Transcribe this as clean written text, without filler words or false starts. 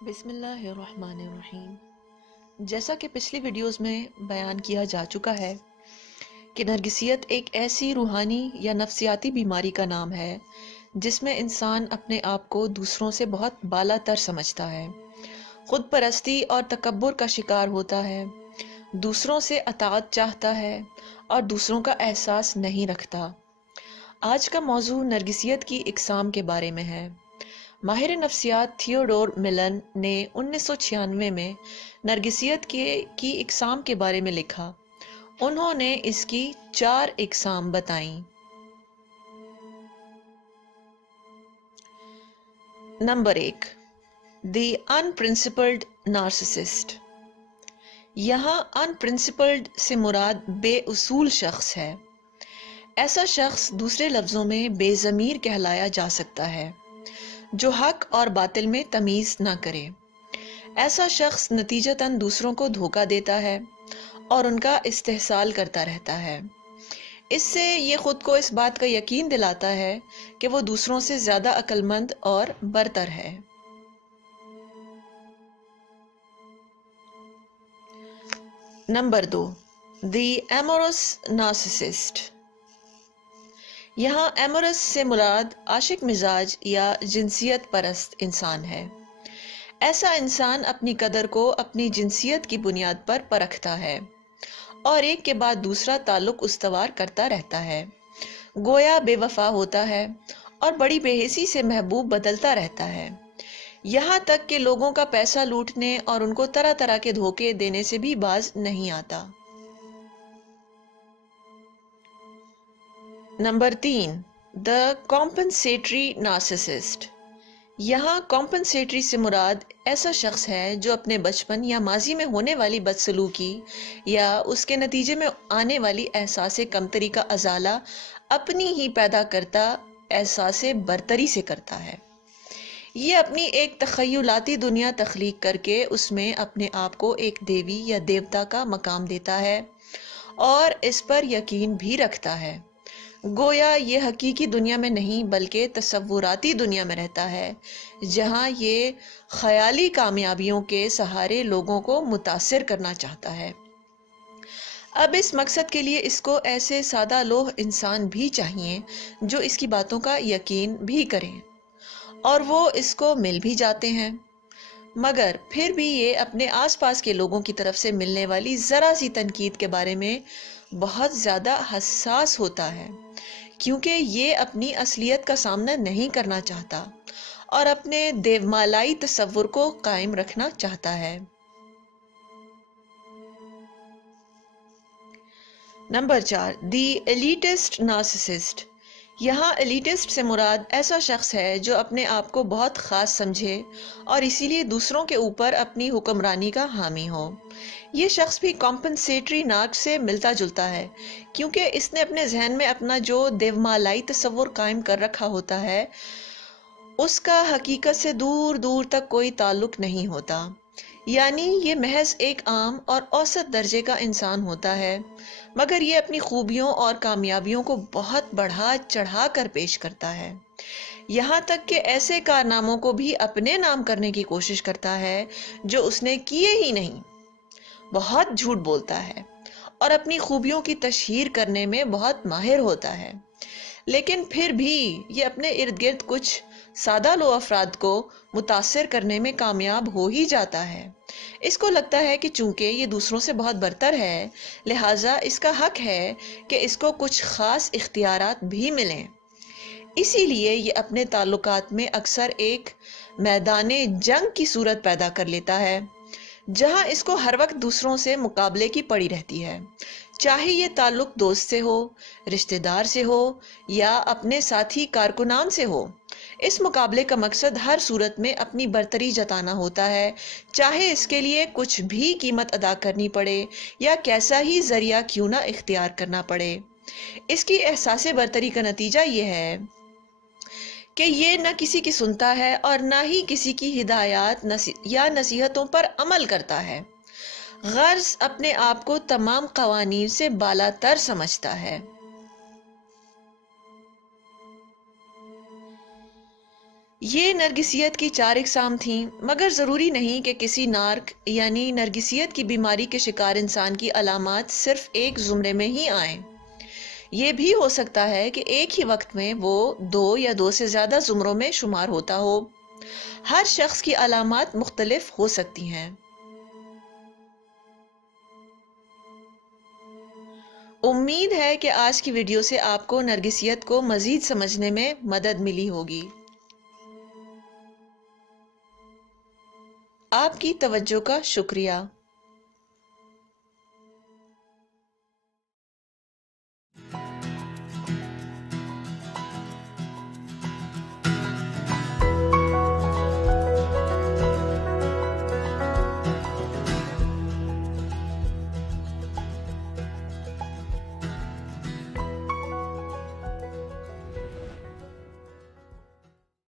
بسم اللہ الرحمن الرحیم۔ جیسا کہ پچھلی ویڈیوز میں بیان کیا جا چکا ہے کہ نرگسیت ایک ایسی روحانی یا نفسیاتی بیماری کا نام ہے جس میں انسان اپنے آپ کو دوسروں سے بہت بالا تر سمجھتا ہے، خود پرستی اور تکبر کا شکار ہوتا ہے، دوسروں سے اطاعت چاہتا ہے اور دوسروں کا احساس نہیں رکھتا۔ آج کا موضوع نرگسیت کی اقسام کے بارے میں ہے۔ ماہر نفسیات تھیوڈور ملن نے 1996 میں نرگسیت کی اقسام کے بارے میں لکھا۔ انہوں نے اس کی 4 اقسام بتائیں۔ نمبر 1، دی انپرنسپلڈ نارسسسٹ۔ یہاں انپرنسپلڈ سے مراد بے اصول شخص ہے۔ ایسا شخص دوسرے لفظوں میں بے ضمیر کہلایا جا سکتا ہے، جو حق اور باطل میں تمیز نہ کرے۔ ایسا شخص نتیجتاً دوسروں کو دھوکہ دیتا ہے اور ان کا استحصال کرتا رہتا ہے۔ اس سے یہ خود کو اس بات کا یقین دلاتا ہے کہ وہ دوسروں سے زیادہ عقل مند اور برتر ہے۔ نمبر 2، دی ایمورس نارسسسٹ۔ یہاں ایمورس سے مراد عاشق مزاج یا جنسیت پرست انسان ہے۔ ایسا انسان اپنی قدر کو اپنی جنسیت کی بنیاد پر پرکھتا ہے اور ایک کے بعد دوسرا تعلق استوار کرتا رہتا ہے، گویا بے وفا ہوتا ہے اور بڑی بے حسی سے محبوب بدلتا رہتا ہے، یہاں تک کہ لوگوں کا پیسہ لوٹنے اور ان کو طرح طرح کے دھوکے دینے سے بھی باز نہیں آتا۔ نمبر 3، دا کمپنسیٹری نارسسسٹ۔ یہاں کمپنسیٹری سے مراد ایسا شخص ہے جو اپنے بچپن یا ماضی میں ہونے والی بدسلوکی یا اس کے نتیجے میں آنے والی احساس کمتری کا ازالہ اپنی ہی پیدا کرتا احساس برتری سے کرتا ہے۔ یہ اپنی ایک تخیلاتی دنیا تخلیق کر کے اس میں اپنے آپ کو ایک دیوی یا دیوتا کا مقام دیتا ہے اور اس پر یقین بھی رکھتا ہے، گویا یہ حقیقی دنیا میں نہیں بلکہ تصوراتی دنیا میں رہتا ہے، جہاں یہ خیالی کامیابیوں کے سہارے لوگوں کو متاثر کرنا چاہتا ہے۔ اب اس مقصد کے لیے اس کو ایسے سادہ لوح انسان بھی چاہیے جو اس کی باتوں کا یقین بھی کریں، اور وہ اس کو مل بھی جاتے ہیں، مگر پھر بھی یہ اپنے آس پاس کے لوگوں کی طرف سے ملنے والی ذرا سی تنقید کے بارے میں بہت زیادہ حساس ہوتا ہے، کیونکہ یہ اپنی اصلیت کا سامنا نہیں کرنا چاہتا اور اپنے دیومالائی تصور کو قائم رکھنا چاہتا ہے۔ نمبر 4، دی ایلیٹسٹ نارسسسٹ۔ یہاں ایلیٹسٹ سے مراد ایسا شخص ہے جو اپنے آپ کو بہت خاص سمجھے اور اسی لیے دوسروں کے اوپر اپنی حکمرانی کا حامی ہو۔ یہ شخص بھی کمپنسیٹری نارک سے ملتا جلتا ہے، کیونکہ اس نے اپنے ذہن میں اپنا جو دیومالائی تصور قائم کر رکھا ہوتا ہے اس کا حقیقت سے دور دور تک کوئی تعلق نہیں ہوتا، یعنی یہ محض ایک عام اور اوسط درجے کا انسان ہوتا ہے، مگر یہ اپنی خوبیوں اور کامیابیوں کو بہت بڑھا چڑھا کر پیش کرتا ہے، یہاں تک کہ ایسے کارناموں کو بھی اپنے نام کرنے کی کوشش کرتا ہے جو اس نے کیے ہی نہیں، بہت جھوٹ بولتا ہے اور اپنی خوبیوں کی تشہیر کرنے میں بہت ماہر ہوتا ہے، لیکن پھر بھی یہ اپنے ارد گرد کچھ سادہ لو افراد کو متاثر کرنے میں کامیاب ہو ہی جاتا ہے۔ اس کو لگتا ہے کہ چونکہ یہ دوسروں سے بہت برتر ہے، لہٰذا اس کا حق ہے کہ اس کو کچھ خاص اختیارات بھی ملیں، اسی لیے یہ اپنے تعلقات میں اکثر ایک میدان جنگ کی صورت پیدا کر لیتا ہے، جہاں اس کو ہر وقت دوسروں سے مقابلے کی پڑی رہتی ہے، چاہے یہ تعلق دوست سے ہو، رشتہ دار سے ہو یا اپنے ساتھی کارکنان سے ہو۔ اس مقابلے کا مقصد ہر صورت میں اپنی برتری جتانا ہوتا ہے، چاہے اس کے لیے کچھ بھی قیمت ادا کرنی پڑے یا کیسا ہی ذریعہ کیوں نہ اختیار کرنا پڑے۔ اس کی احساس برتری کا نتیجہ یہ ہے کہ یہ نہ کسی کی سنتا ہے اور نہ ہی کسی کی ہدایات یا نصیحتوں پر عمل کرتا ہے، غرض اپنے آپ کو تمام قوانین سے بالا تر سمجھتا ہے۔ یہ نرگسیت کی 4 اقسام تھیں، مگر ضروری نہیں کہ کسی نارک یعنی نرگسیت کی بیماری کے شکار انسان کی علامات صرف ایک زمرے میں ہی آئیں۔ یہ بھی ہو سکتا ہے کہ ایک ہی وقت میں وہ 2 یا 2 سے زیادہ زمروں میں شمار ہوتا ہو۔ ہر شخص کی علامات مختلف ہو سکتی ہیں۔ امید ہے کہ آج کی ویڈیو سے آپ کو نرگسیت کو مزید سمجھنے میں مدد ملی ہوگی۔ آپ کی توجہ کا شکریہ۔